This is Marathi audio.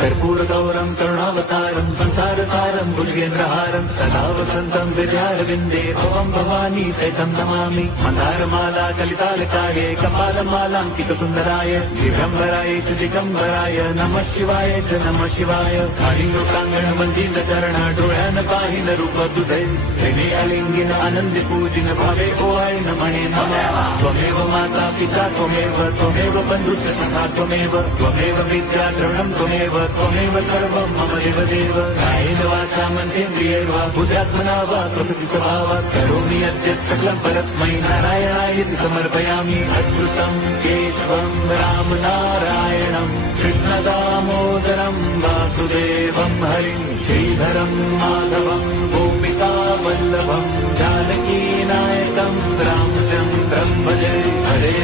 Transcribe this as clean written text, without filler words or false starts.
कर्पूरगौरं करुणावतारं संसारसारं भुजगेन्द्रहारं सदा वसन्तं विद्यारविन्दे भवं भवानी सहितं नमामि। मन्दारमाला कलितालकाये कपालमालाङ्कितसुन्दराय दिगम्बराय च दिगम्बराय नमः शिवाय च नमः शिवाय। काळिंगोकांगण वंदित चरण डोळ्यान पाहिन रूप तुझे प्रेमे अलिंगिन आनंदी पूजिन भावे ओवाळीन म्हणे नमः। त्वमेव माता पिता त्वमेव बंधुश्च सखा त्वमेव विद्या द्रविणं त्वमेव सर्वं मम देवदेव। कायेन वाचा मनसेन्द्रियैर्वा बुद्ध्यात्मना वा प्रकृति स्वभावात् करोमि यद्यत् सकलं परस्मै नारायणायति समर्पयामि। अच्युतं केशवं राम नारायणं कृष्णदामोदरं वासुदेवं हरिं श्रीधरं माधवं गोपिका वल्लभं जानकीनायकं रामचन्द्रं भजे। हरे